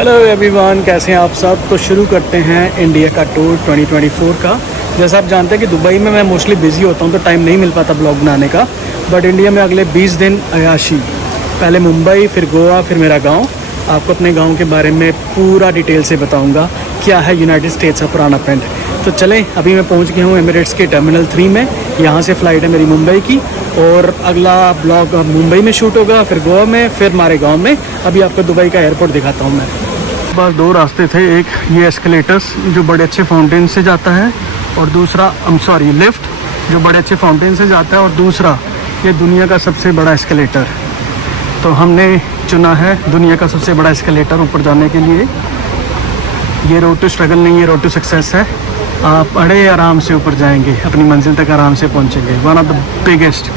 Hello everyone, कैसे हैं आप सब। तो शुरू करते हैं इंडिया का टूर 2024 का। जैसा आप जानते हैं कि दुबई में मैं मोस्टली बिज़ी होता हूं तो टाइम नहीं मिल पाता ब्लॉग बनाने का। बट इंडिया में अगले 20 दिन अयाशी, पहले मुंबई, फिर गोवा, फिर मेरा गांव। आपको अपने गांव के बारे में पूरा डिटेल से बताऊंगा क्या है यूनाइटेड स्टेट्स का पुराना पेंट। तो चलें, अभी मैं पहुंच गया हूं एमिरेट्स के टर्मिनल 3 में। यहां से फ़्लाइट है मेरी मुंबई की और अगला ब्लॉग मुंबई में शूट होगा, फिर गोवा में, फिर हमारे गाँव में। अभी आपको दुबई का एयरपोर्ट दिखाता हूँ मैं। बस दो रास्ते थे, एक ये एस्केलेटर्स जो बड़े अच्छे फाउंटेन से जाता है और दूसरा लिफ्ट जो बड़े अच्छे फाउंटेन से जाता है, और दूसरा ये दुनिया का सबसे बड़ा एस्केलेटर। तो हमने चुना है दुनिया का सबसे बड़ा एस्केलेटर ऊपर जाने के लिए। ये रोड टू स्ट्रगल नहीं है, रोड टू सक्सेस है। आप बड़े आराम से ऊपर जाएंगे, अपनी मंजिल तक आराम से पहुंचेंगे। वन ऑफ द बिगेस्ट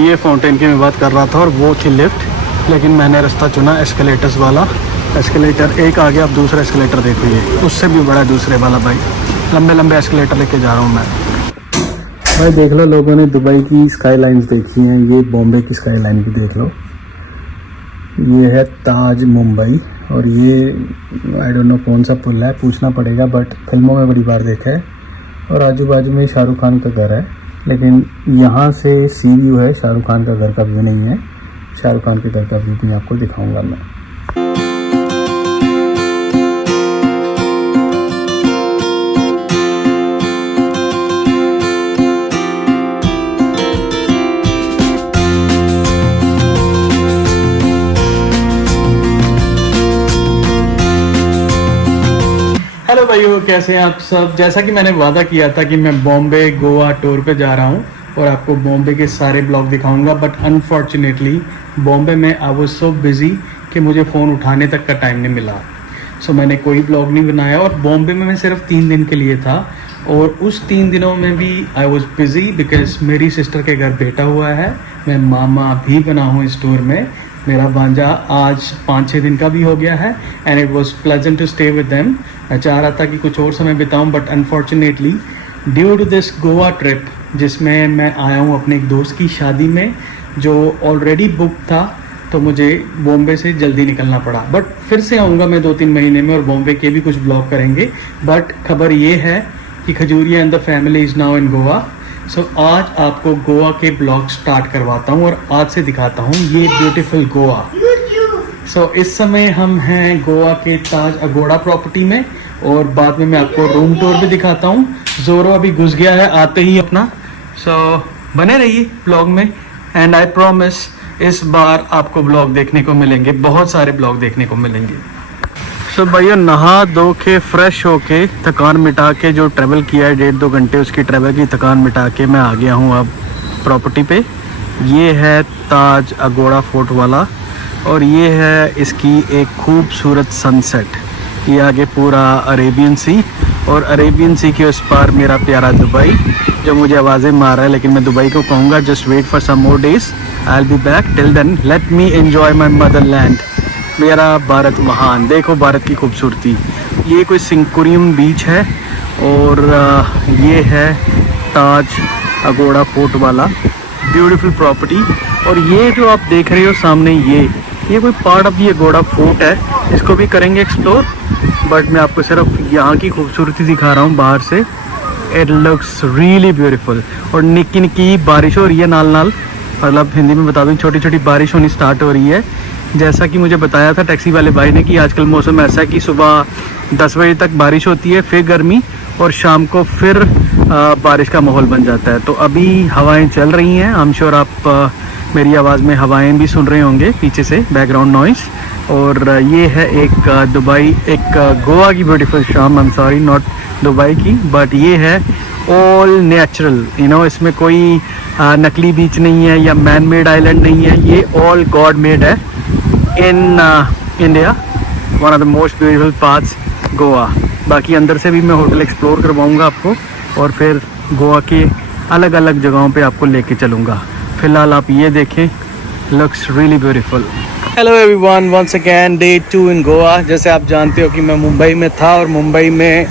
ये फाउंटेन की मैं बात कर रहा था और वो थी लिफ्ट, लेकिन मैंने रास्ता चुना एस्केलेटर्स वाला। एस्केलेटर एक आ गया, अब दूसरा एस्केलेटर देखो, ये उससे भी बड़ा है दूसरे वाला। भाई लंबे लंबे एस्केलेटर लेके जा रहा हूँ मैं। भाई देख लो, लोगों ने दुबई की स्काई लाइन्स देखी हैं, ये बॉम्बे की स्काई लाइन भी देख लो। ये है ताज मुंबई और ये आई डोंट नो कौन सा पुल है, पूछना पड़ेगा, बट फिल्मों में बड़ी बार देखा है। और आजू बाजू में शाहरुख खान का घर है, लेकिन यहाँ से सी व्यू है, शाहरुख खान का घर का व्यू नहीं है। शाहरुख खान के घर का व्यू भी आपको दिखाऊंगा मैं। हेलो भाइयों, कैसे हैं आप सब। जैसा कि मैंने वादा किया था कि मैं बॉम्बे गोवा टूर पे जा रहा हूं और आपको बॉम्बे के सारे ब्लॉग दिखाऊंगा, बट अनफॉर्चुनेटली बॉम्बे में आई वाज सो बिज़ी कि मुझे फ़ोन उठाने तक का टाइम नहीं मिला। सो मैंने कोई ब्लॉग नहीं बनाया। और बॉम्बे में मैं सिर्फ 3 दिन के लिए था और उस 3 दिनों में भी आई वाज बिज़ी बिकॉज मेरी सिस्टर के घर बेटा हुआ है। मैं मामा भी बना हूँ इस टूर में। मेरा भांजा आज 5-6 दिन का भी हो गया है and it was pleasant to stay with them. मैं चाह रहा था कि कुछ और समय बिताऊं, but unfortunately due to this Goa trip, जिसमें मैं आया हूं अपने एक दोस्त की शादी में जो ऑलरेडी बुक था, तो मुझे बॉम्बे से जल्दी निकलना पड़ा। बट फिर से आऊँगा मैं 2-3 महीने में और बॉम्बे के भी कुछ ब्लॉग करेंगे। बट खबर ये है कि Khajuria and the family is now in Goa. So आज आपको गोवा के ब्लॉग स्टार्ट करवाता हूँ और आज से दिखाता हूँ ये ब्यूटीफुल गोवा। सो इस समय हम हैं गोवा के ताज अगोड़ा प्रॉपर्टी में और बाद में मैं आपको रूम टूर भी दिखाता हूँ। जोरो अभी घुस गया है आते ही अपना। सो बने रहिए ब्लॉग में एंड आई प्रॉमिस इस बार आपको ब्लॉग देखने को मिलेंगे, बहुत सारे ब्लॉग देखने को मिलेंगे। सो भैया नहा धो के फ्रेश होके थकान मिटा के जो ट्रैवल किया है 1.5-2 घंटे, उसकी ट्रैवल की थकान मिटा के मैं आ गया हूँ अब प्रॉपर्टी पे। ये है ताज अगोड़ा फोर्ट वाला और ये है इसकी एक खूबसूरत सनसेट। ये आगे पूरा अरेबियन सी और अरेबियन सी के उस पार मेरा प्यारा दुबई जो मुझे आवाज़ें मार रहा है, लेकिन मैं दुबई को कहूँगा just wait for some more days, I will be back. Till then let me enjoy my motherland, मेरा भारत महान। देखो भारत की खूबसूरती। ये कोई सिंकुरियम बीच है और ये है ताज अगोड़ा फोर्ट वाला ब्यूटीफुल प्रॉपर्टी। और ये जो आप देख रहे हो सामने, ये कोई पार्ट ऑफ ये अगोड़ा फोर्ट है, इसको भी करेंगे एक्सप्लोर, बट मैं आपको सिर्फ यहाँ की खूबसूरती दिखा रहा हूँ बाहर से। It looks really beautiful. और निक्की निक्की बारिश हो रही है नाल नाल, मतलब हिंदी में बता दूँ, छोटी छोटी बारिश होनी स्टार्ट हो रही है। जैसा कि मुझे बताया था टैक्सी वाले भाई ने कि आजकल मौसम ऐसा है कि सुबह 10 बजे तक बारिश होती है, फिर गर्मी, और शाम को फिर बारिश का माहौल बन जाता है। तो अभी हवाएं चल रही हैं। आई एम श्योर आप मेरी आवाज़ में हवाएं भी सुन रहे होंगे पीछे से, बैकग्राउंड नॉइस। और ये है एक दुबई, एक गोवा की ब्यूटीफुल शाम। I am sorry, not Dubai की, बट ये है ऑल नेचुरल, यू नो। इसमें कोई नकली बीच नहीं है या मैन मेड आइलैंड नहीं है, ये ऑल गॉड मेड है in India. One of the most beautiful parts Goa. बाकी अंदर से भी मैं होटल एक्सप्लोर करवाऊंगा आपको और फिर गोवा के अलग अलग जगहों पे आपको लेके चलूँगा। फिलहाल आप ये देखें, looks really beautiful. Hello everyone, once again day 2 in Goa. जैसे आप जानते हो कि मैं मुंबई में था और मुंबई में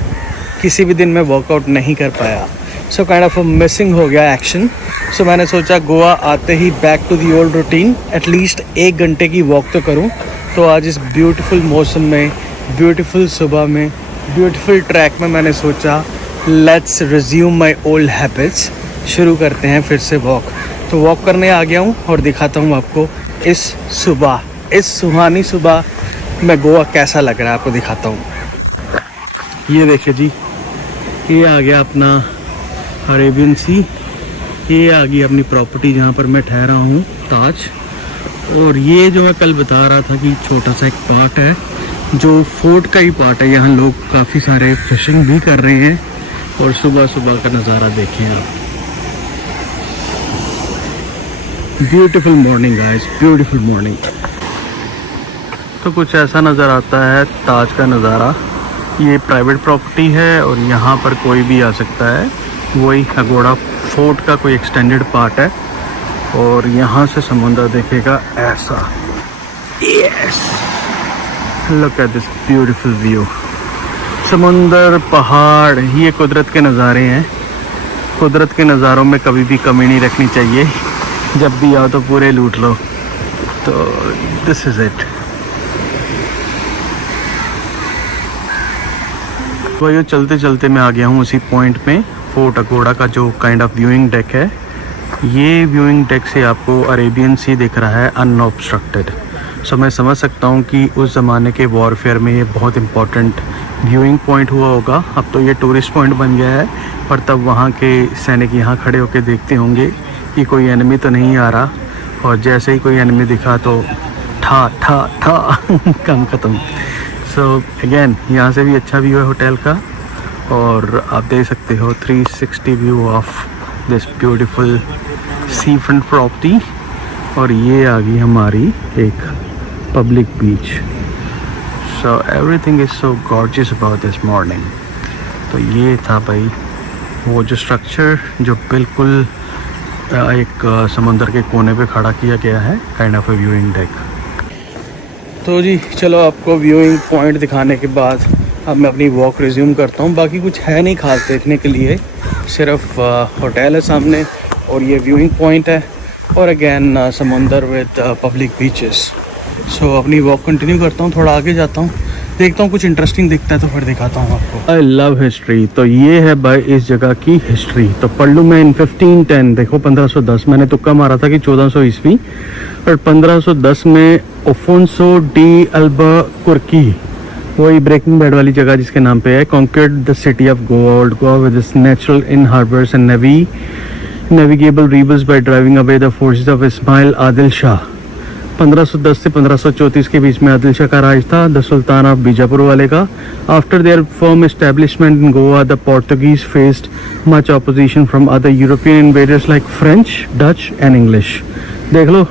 किसी भी दिन में वर्कआउट नहीं कर पाया। सो काइंड ऑफ मिसिंग हो गया एक्शन। सो मैंने सोचा गोवा आते ही back to the old routine, at least 1 घंटे की वॉक तो करूं। तो आज इस ब्यूटीफुल मौसम में ब्यूटीफुल सुबह में, ब्यूटीफुल ट्रैक में मैंने सोचा let's resume my old habits, शुरू करते हैं फिर से वॉक। तो वॉक करने आ गया हूँ और दिखाता हूँ आपको इस सुबह, इस सुहानी सुबह में गोवा कैसा लग रहा है, आपको दिखाता हूँ। ये देखिए जी, ये आ गया अपना अरेबियन सी, ये आ गई अपनी प्रॉपर्टी जहाँ पर मैं ठहरा हूँ, ताज। और ये जो मैं कल बता रहा था कि छोटा सा एक पार्ट है जो फोर्ट का ही पार्ट है, यहाँ लोग काफ़ी सारे फिशिंग भी कर रहे हैं। और सुबह सुबह का नज़ारा देखें आप, beautiful morning guys, beautiful morning. तो कुछ ऐसा नज़र आता है ताज का नज़ारा। ये प्राइवेट प्रॉपर्टी है और यहाँ पर कोई भी आ सकता है। वही अगोड़ा फोर्ट का कोई एक्सटेंडेड पार्ट है और यहाँ से समुद्र देखेगा ऐसा। Yes, look at this beautiful view. समुंदर, पहाड़, ये कुदरत के नज़ारे हैं। कुदरत के नज़ारों में कभी भी कमी नहीं रखनी चाहिए, जब भी आओ तो पूरे लूट लो। तो दिस इज़ इट। तो ये चलते चलते मैं आ गया हूँ उसी पॉइंट पे, फोर्ट अगोड़ा का जो काइंड ऑफ व्यूइंग डेक है। ये व्यूइंग डेक से आपको अरेबियन सी दिख रहा है अनऑब्स्ट्रक्टेड। सो मैं समझ सकता हूँ कि उस ज़माने के वॉरफेयर में ये बहुत इंपॉर्टेंट व्यूइंग पॉइंट हुआ होगा। अब तो ये टूरिस्ट पॉइंट बन गया है, पर तब वहाँ के सैनिक यहाँ खड़े होकर देखते होंगे कि कोई एनिमी तो नहीं आ रहा, और जैसे ही कोई एनिमी दिखा तो ठा ठा ठा काम ख़त्म। सो अगेन यहाँ से भी अच्छा व्यू है होटल का, और आप देख सकते हो 360 view of this beautiful sea front property. और ये आ गई हमारी एक public beach. So everything is so gorgeous about this morning. तो ये था भाई वो जो स्ट्रक्चर जो बिल्कुल एक समुंदर के कोने पे खड़ा किया गया है, kind of A viewing deck. तो जी चलो, आपको व्यूइंग पॉइंट दिखाने के बाद अब मैं अपनी वॉक रिज्यूम करता हूँ। बाकी कुछ है नहीं खास देखने के लिए, सिर्फ होटल है सामने और ये व्यूइंग पॉइंट है, और अगेन समुंदर विद पब्लिक बीचेस। सो अपनी वॉक कंटिन्यू करता हूँ, थोड़ा आगे जाता हूँ, देखता हूँ कुछ इंटरेस्टिंग दिखता है तो फिर दिखाता हूँ आपको। I love history. तो ये है भाई इस जगह की हिस्ट्री। तो पढ़ लूँ मैं इन 1510, देखो 1510, मैंने तुक्का मारा था कि 1400 ईस्वी, और 1510 में ओफोंसो डी अल्बुकर्की, वही ब्रेकिंग बैड वाली जगह जिसके नाम पे है, conquered the city of Goa, old Goa with its natural in harbours and navigable rivers by driving away the forces of Ismail Adil Shah. 1510 से 1534 के बीच में आदिल शाह का राज था, द सुल्तान ऑफ बीजापुर वाले का। After their firm establishment in Goa, the Portuguese faced much opposition from other European invaders like French, Dutch and English. देख लो,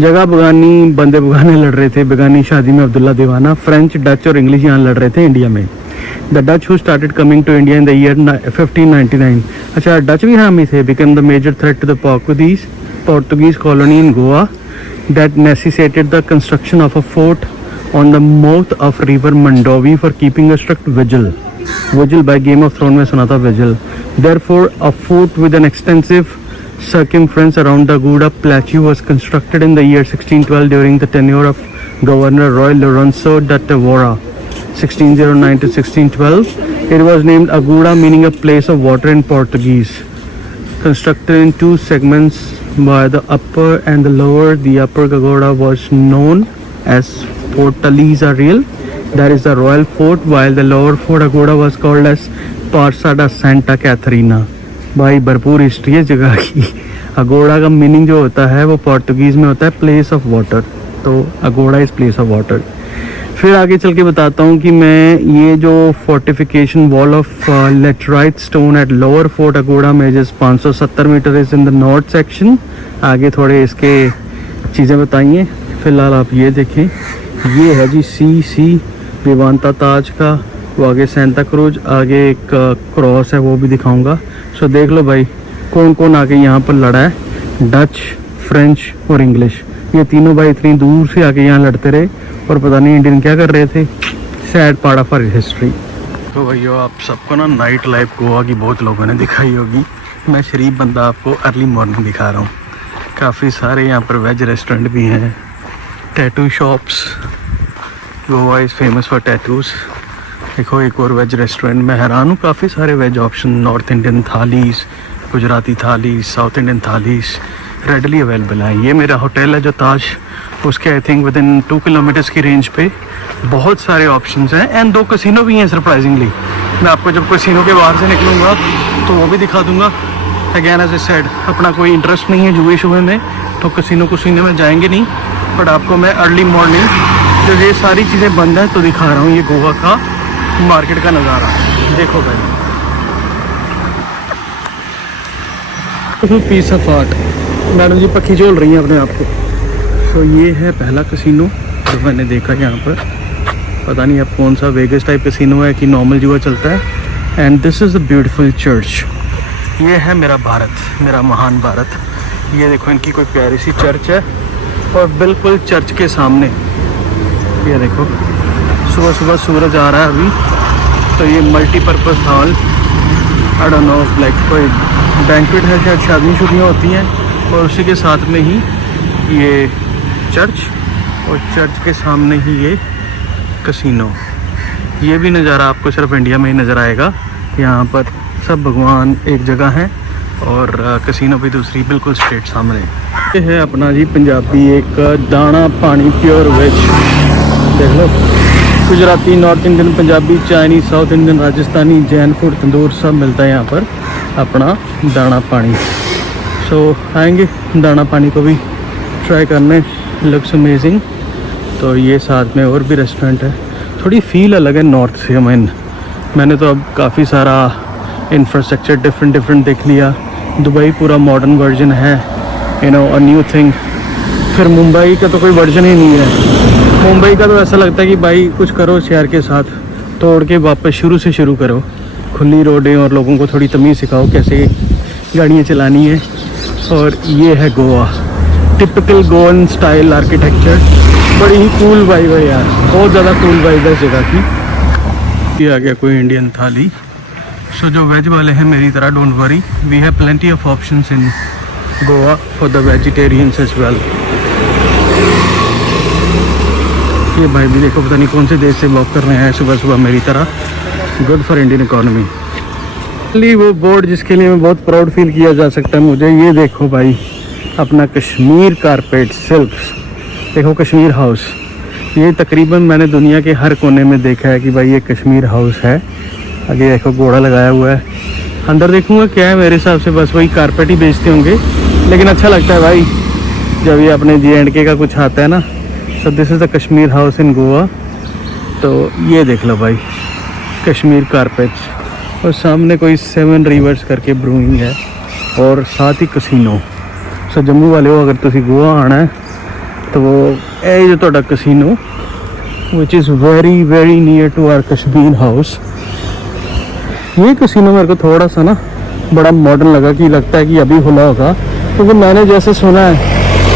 जगह बगानी, बंदे बगाने लड़ रहे थे। बेगानी शादी में अब्दुल्ला दीवाना, फ्रेंच, डच और इंग्लिश यहाँ लड़ रहे थे इंडिया में। The Dutch who started coming to India in the year 1599, अच्छा डच भी हामी थे, became the major threat to the Portuguese colony in Goa that necessitated the construction of a fort on the mouth of river Mandovi for keeping a strict vigil by Game of Thrones में सुना था vigil. Therefore a fort with an extensive circumference around the Aguda Plateau was constructed in the year 1612 during the tenure of Governor Roy Lorenzo da Tavora 1609 to 1612. It was named Aguda, meaning a place of water in Portuguese. Constructed in two segments by the upper and the lower. The upper Agoda was known as Fortaleza Real, that is the royal fort, while the lower fort Agoda was called as Parsa da Santa Catarina. भाई भरपूर history है जगह की। अगोड़ा का meaning जो होता है वो पोर्टुगीज में होता है प्लेस ऑफ वाटर, तो Aguada is place of water. फिर आगे चल के बताता हूँ कि मैं ये जो fortification wall of laterite stone at lower fort Aguada measures 570 metre is in the north section. आगे थोड़े इसके चीज़ें बताइए, फिलहाल आप ये देखें, ये है जी सी विवांता ताज का, वो आगे सेंटा क्रूज, आगे एक क्रॉस है वो भी दिखाऊंगा। सो देख लो भाई कौन कौन आके यहाँ पर लड़ा है, डच, फ्रेंच और इंग्लिश। ये तीनों भाई इतनी दूर से आके यहाँ लड़ते रहे और पता नहीं इंडियन क्या कर रहे थे। Sad part of our history. तो भैया आप सबको ना नाइट लाइफ गोवा की बहुत लोगों ने दिखाई होगी, मैं शरीफ बंदा आपको अर्ली मॉर्निंग दिखा रहा हूँ। काफ़ी सारे यहाँ पर वेज रेस्टोरेंट भी हैं, tattoo shops, Goa is famous for tattoos. देखो एक और वेज रेस्टोरेंट, मैं हैरान हूँ, काफ़ी सारे veg option, north Indian thalis, Gujarati thalis, south Indian thalis readily available हैं। ये मेरा होटल है जो ताज, उसके I think within 2 kilometres की रेंज पे बहुत सारे ऑप्शंस हैं एंड 2 कसिनो भी हैं सरप्राइजिंगली। मैं आपको जब कसिनो के बाहर से निकलूँगा तो वो भी दिखा दूँगा। अगैन एज ए सेड, अपना कोई इंटरेस्ट नहीं है जुए शुए में, तो कसिनो कुसिनो में जाएंगे नहीं, बट आपको मैं अर्ली मॉर्निंग जो ये सारी चीज़ें बंद हैं तो दिखा रहा हूँ ये गोवा का मार्केट का नज़ारा। देखो भाई, पीस ऑफ आर्ट। मैडम जी पक्की झोल रही हैं अपने आप को। तो ये है पहला कसिनो जो मैंने देखा यहाँ पर, पता नहीं अब कौन सा वेगस टाइप कसिनो है कि नॉर्मल जुआ चलता है। And this is a beautiful church. ये है मेरा भारत, मेरा महान भारत। ये देखो इनकी कोई प्यारी सी चर्च है और बिल्कुल चर्च के सामने ये देखो सुबह सुबह सूरज आ रहा है अभी। तो ये multipurpose hall, I don't know like कोई बैंक्वेट है, शायद शादी शुदियाँ होती हैं, और उसी के साथ में ही ये चर्च और चर्च के सामने ही ये कसिनो। ये भी नज़ारा आपको सिर्फ इंडिया में ही नज़र आएगा। यहाँ पर सब भगवान एक जगह हैं और कसिनो भी दूसरी बिल्कुल स्ट्रेट सामने। ये है अपना जी पंजाबी एक दाना पानी प्योर वेज। देख लो, Gujarati, north Indian, Punjabi, Chinese, south Indian, Rajasthani, Jain food, tandoor सब मिलता है यहाँ पर अपना दाना पानी। सो आएंगे दाना पानी को भी ट्राई करने, लुक्स अमेजिंग। तो ये साथ में और भी रेस्टोरेंट है, थोड़ी फील अलग है नॉर्थ से। मैंने तो अब काफ़ी सारा इंफ्रास्ट्रक्चर डिफरेंट देख लिया। दुबई पूरा मॉडर्न वर्जन है, you know, a new thing. फिर मुंबई का तो कोई वर्जन ही नहीं है। मुंबई का तो ऐसा लगता है कि भाई कुछ करो शहर के साथ, तोड़ के वापस शुरू से शुरू करो, खुली रोडें और लोगों को थोड़ी तमीज़ सिखाओ कैसे गाड़ियाँ चलानी है। और ये है Goa, typical Goan style architecture, बड़ी ही कूल वाइब है यार, बहुत ज़्यादा कूल वाइब है इस जगह की। ये आ गया कोई इंडियन थाली। सो जो वेज वाले हैं मेरी तरह, don't worry, we have plenty of options in Goa for the vegetarians as well. ये भाई भी देखो पता नहीं कौन से देश से वॉक कर रहे हैं सुबह सुबह मेरी तरह। Good for Indian economy. वो बोर्ड जिसके लिए मैं बहुत प्राउड फील किया जा सकता है मुझे, ये देखो भाई अपना कश्मीर कारपेट सिल्क। देखो कश्मीर हाउस, ये तकरीबन मैंने दुनिया के हर कोने में देखा है कि भाई ये कश्मीर हाउस है। आगे देखो घोड़ा लगाया हुआ है, अंदर देखूंगा क्या है, मेरे हिसाब से बस वही कारपेट ही बेचते होंगे, लेकिन अच्छा लगता है भाई जब ये अपने JNK का कुछ आता है ना। सो this is the Kashmir house in Goa. तो ये देख लो भाई कश्मीर कारपेट्स, और सामने कोई 7 रिवर्स करके ब्रूइंग है और साथ ही कसिनो। सो जम्मू वाले हो अगर तुसी गोवा आना है तो वो ये जो ਤੁਹਾਡਾ casino which is very very near to our Kashmir house. ये कसिनो मेरे को थोड़ा सा ना बड़ा मॉडर्न लगा, कि लगता है कि अभी खुला होगा, क्योंकि मैंने जैसे सुना है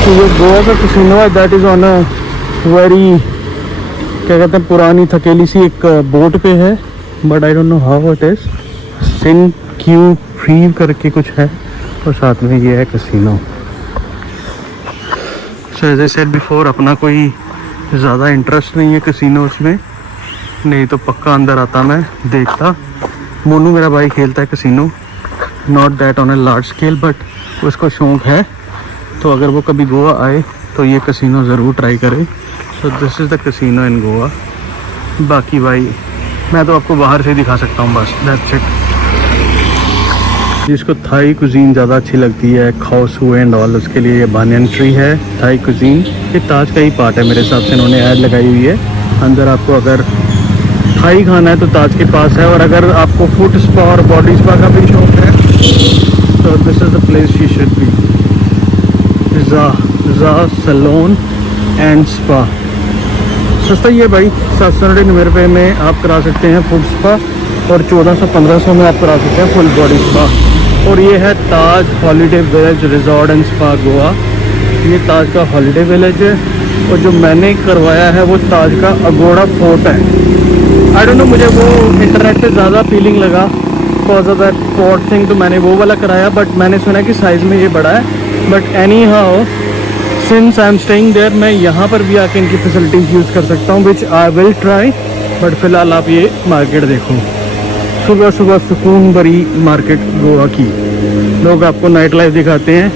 कि ये गोवा का कसिनो है that is on a very, क्या कहते हैं, पुरानी थकेली सी एक बोट पे है, but I don't know how it is. सिन क्यू फ्री करके कुछ है और साथ में ये है casino. So as I said before, अपना कोई ज़्यादा इंटरेस्ट नहीं है कसिनोस में, नहीं तो पक्का अंदर आता मैं देखता। मोनू मेरा भाई खेलता है casino, not that on a large scale, but उसको शौक़ है, तो अगर वो कभी गोवा आए तो ये कसिनो ज़रूर ट्राई करे। So this is the casino in Goa. बाकी भाई मैं तो आपको बाहर से दिखा सकता हूँ, बस दैट्स इट। जिसको थाई कुजीन ज़्यादा अच्छी लगती है, खाओसू एंड ऑल, उसके लिए ये बानियन ट्री है थाई कुजीन। ये ताज का ही पार्ट है मेरे हिसाब से, इन्होंने ऐड लगाई हुई है अंदर। आपको अगर थाई खाना है तो ताज के पास है, और अगर आपको फुट स्पा और बॉडी स्पा का भी शौक है तो this is the place you should be. ज़ा सैलून एंड स्पा सस्ता ही है भाई, 799 रुपये में आप करा सकते हैं फुट स्पा, और 1400-1500 में आप करा सकते हैं फुल बॉडी स्पा। और ये है Taj holiday village resort and spa Goa. ये ताज का हॉलीडे विलेज है, और जो मैंने करवाया है वो ताज का अगोड़ा फोर्ट है। आई डोंट नो, मुझे वो इंटरनेट पे ज़्यादा फीलिंग लगा because of that fort thing, तो मैंने वो वाला कराया, बट मैंने सुना कि साइज़ में ये बड़ा है। But anyhow since I am staying there मैं यहाँ पर भी आके इनकी फैसिलिटीज़ यूज़ कर सकता हूँ, विच आई विल ट्राई। बट फिलहाल आप ये मार्केट देखो, सुबह सुबह सुकून भरी मार्केट गोवा की। लोग आपको नाइट लाइफ दिखाते हैं।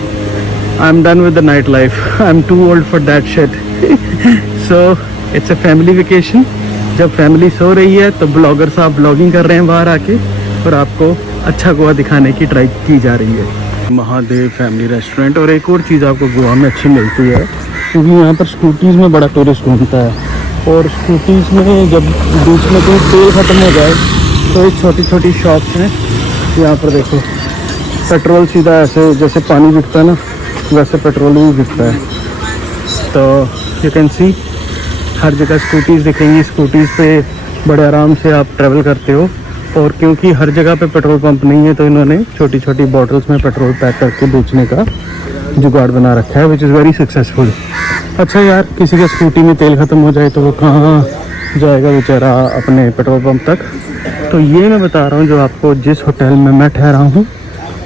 I am done with the night life, I am too old for that shit. So it's a family vacation. जब फैमिली सो रही है तो ब्लॉगर साहब ब्लॉगिंग कर रहे हैं बाहर आके, और आपको अच्छा गोवा दिखाने की ट्राई की जा रही है। Mahadev family restaurant. और एक और चीज़ आपको गोवा में अच्छी मिलती है, क्योंकि यहाँ पर स्कूटीज़ में बड़ा टूरिस्ट घूमता है, और स्कूटीज़ में जब बीच में कोई तेल ख़त्म हो जाए तो एक छोटी छोटी शॉप्स हैं। यहाँ पर देखो, पेट्रोल सीधा ऐसे जैसे पानी बिकता है ना, वैसे पेट्रोल भी बिकता है। तो यू कैन सी हर जगह स्कूटीज़ दिखेंगी। स्कूटीज़ पे बड़े आराम से आप ट्रैवल करते हो। और क्योंकि हर जगह पे पेट्रोल पंप नहीं है, तो इन्होंने छोटी छोटी बॉटल्स में पेट्रोल पैक करके बेचने का जुगाड़ बना रखा है, विच इज़ वेरी सक्सेसफुल। अच्छा यार, किसी का स्कूटी में तेल ख़त्म हो जाए तो वो कहाँ जाएगा बेचारा अपने पेट्रोल पंप तक। तो ये मैं बता रहा हूँ जो आपको, जिस होटल में मैं ठहरा हूँ,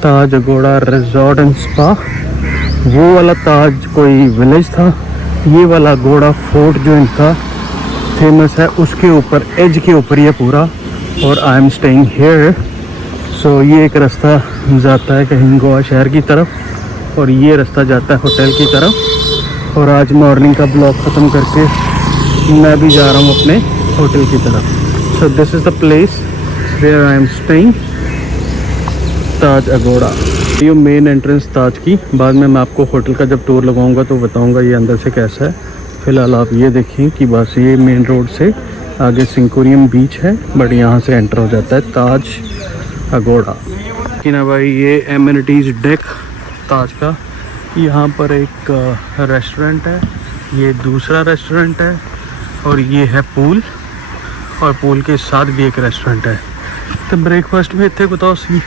ताज अगोड़ा रिजॉर्ट एंड स्पा, वो वाला ताज कोई विलेज था। ये वाला अगोड़ा फोर्ट जो इनका फेमस है, उसके ऊपर, एज के ऊपर ये पूरा। और आई एम स्टेइंग हेयर। सो ये एक रास्ता जाता है कहीं गोवा शहर की तरफ, और ये रास्ता जाता है होटल की तरफ। और आज मॉर्निंग का ब्लॉग ख़त्म करके मैं भी जा रहा हूँ अपने होटल की तरफ। So this is the place where I am staying, Taj Aguada. ये मेन एंट्रेंस ताज की। बाद में मैं आपको होटल का जब टूर लगाऊंगा तो बताऊंगा ये अंदर से कैसा है। फ़िलहाल आप ये देखिए कि बस ये मेन रोड से आगे सिंकोरियम बीच है, बट यहाँ से एंटर हो जाता है ताज अगोड़ा। कि ना भाई, ये एमिनिटीज़ डेक ताज का। यहाँ पर एक रेस्टोरेंट है, ये दूसरा रेस्टोरेंट है, और ये है पूल, और पूल के साथ भी एक रेस्टोरेंट है। तो ब्रेकफास्ट में इतने बताओ सी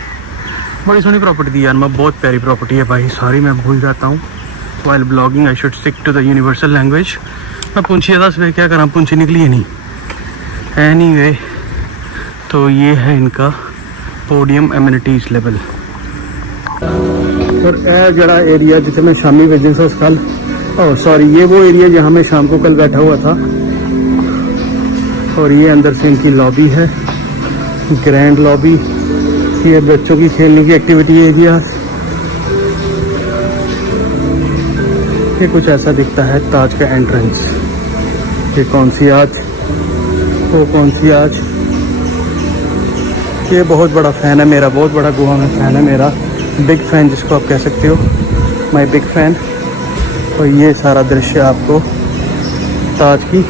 बड़ी सोहनी प्रॉपर्टी दी यार, मैं बहुत प्यारी प्रॉपर्टी है भाई। सॉरी मैं भूल जाता हूँ while blogging, I should stick to the universal language. मैं पूछिए था सुबह क्या करा, पूछी निकली है नहीं। एनीवे, तो ये है इनका पोडियम एमिनिटीज़ लेवल। और ए जड़ा एरिया जिसे मैं शामी भेजे था कल, ओह सॉरी, ये वो एरिया जहाँ मैं शाम को कल बैठा हुआ था। और ये अंदर से इनकी लॉबी है, ग्रैंड लॉबी। ये बच्चों की खेलने की एक्टिविटी एरिया। ये कुछ ऐसा दिखता है ताज का एंट्रेंस। ये कौन सी आज, वो कौन सी आज। ये बहुत बड़ा फ़ैन है मेरा, बहुत बड़ा गोवा में फ़ैन है मेरा, बिग फ़ैन जिसको आप कह सकते हो, माय बिग फ़ैन। और ये सारा दृश्य आपको ताज की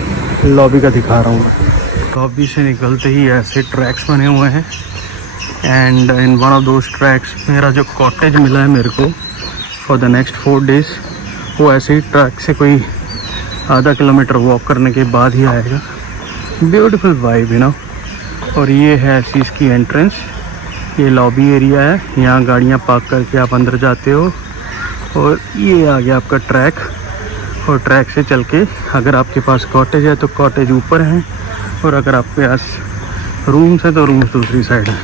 लॉबी का दिखा रहा हूँ मैं। लॉबी से निकलते ही ऐसे ट्रैक्स बने हुए हैं, and in one of those tracks मेरा जो कॉटेज मिला है मेरे को फॉर द नेक्स्ट 4 days, वो ऐसे ही ट्रैक से कोई आधा किलोमीटर वॉक करने के बाद ही आएगा। ब्यूटीफुल वाइब है ना। और ये है ऐसी इसकी एंट्रेंस। ये लॉबी एरिया है, यहाँ गाड़ियाँ पार्क करके आप अंदर जाते हो। और ये आ गया आपका ट्रैक, और ट्रैक से चल के अगर आपके पास कॉटेज है तो कॉटेज ऊपर है, और अगर आपके पास रूम्स है तो रूम्स दूसरी साइड है।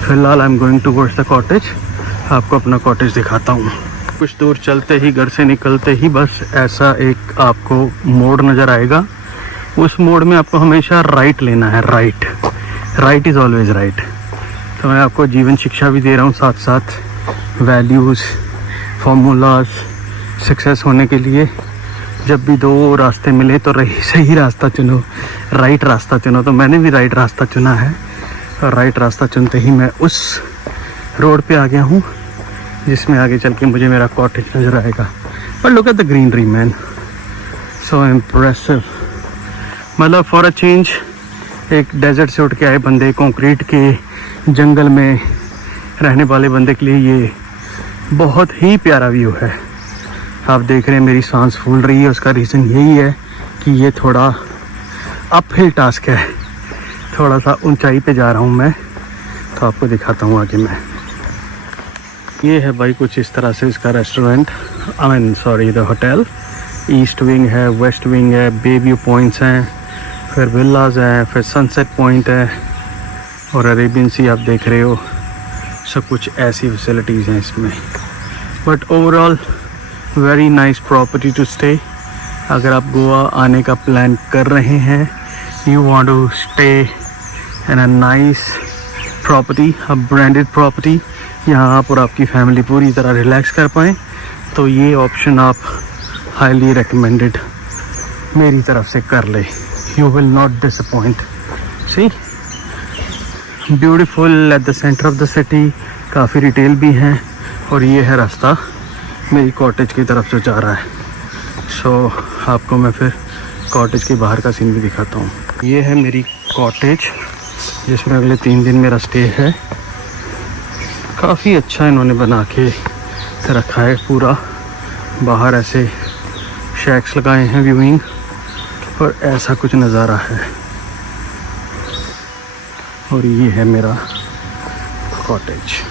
फिलहाल I am going towards the cottage, आपको अपना कॉटेज दिखाता हूँ। कुछ दूर चलते ही, घर से निकलते ही बस ऐसा एक आपको मोड़ नज़र आएगा। उस मोड़ में आपको हमेशा राइट लेना है, राइट इज़ ऑलवेज राइट। तो मैं आपको जीवन शिक्षा भी दे रहा हूँ साथ साथ, वैल्यूज़, फार्मूलाज। सक्सेस होने के लिए जब भी 2 रास्ते मिले तो सही रास्ता चुनो, राइट रास्ता चुनो। तो मैंने भी राइट रास्ता चुना है, और राइट रास्ता चुनते ही मैं उस रोड पे आ गया हूँ जिसमें आगे चल के मुझे मेरा कॉटेज नज़र आएगा। But look at the greenery man, so impressive. मतलब फॉर अ चेंज, एक डेजर्ट से उठ के आए बंदे, कंक्रीट के जंगल में रहने वाले बंदे के लिए ये बहुत ही प्यारा व्यू है। आप देख रहे हैं मेरी सांस फूल रही है, उसका रीज़न यही है कि ये थोड़ा अपहिल टास्क है, थोड़ा सा ऊंचाई पे जा रहा हूँ मैं। तो आपको दिखाता हूँ आगे मैं। ये है भाई कुछ इस तरह से इसका restaurant, I mean sorry the hotel. East wing है, वेस्ट विंग है, बे व्यू पॉइंट्स हैं, फिर विलाज हैं, फिर सनसेट पॉइंट है, और अरेबियन सी आप देख रहे हो। सब कुछ ऐसी फैसिलिटीज़ हैं इसमें। But overall very nice property to stay. अगर आप गोवा आने का प्लान कर रहे हैं, you want to stay in a nice property, a branded property, यहाँ आप और आपकी फैमिली पूरी तरह रिलैक्स कर पाएँ, तो ये ऑप्शन आप हाईली रिकमेंडेड मेरी तरफ से कर ले। You will not disappoint. Sea beautiful at the centre of the city, काफ़ी रिटेल भी हैं, और ये है रास्ता मेरी कॉटेज की तरफ से जा रहा है। सो आपको मैं फिर कॉटेज के बाहर का सीन भी दिखाता हूँ। ये है मेरी कॉटेज जिसमें अगले 3 दिन मेरा स्टे है। काफ़ी अच्छा इन्होंने बना के रखा है पूरा, बाहर ऐसे शैक्स लगाए हैं व्यूइंग, और ऐसा कुछ नज़ारा है। और ये है मेरा कॉटेज।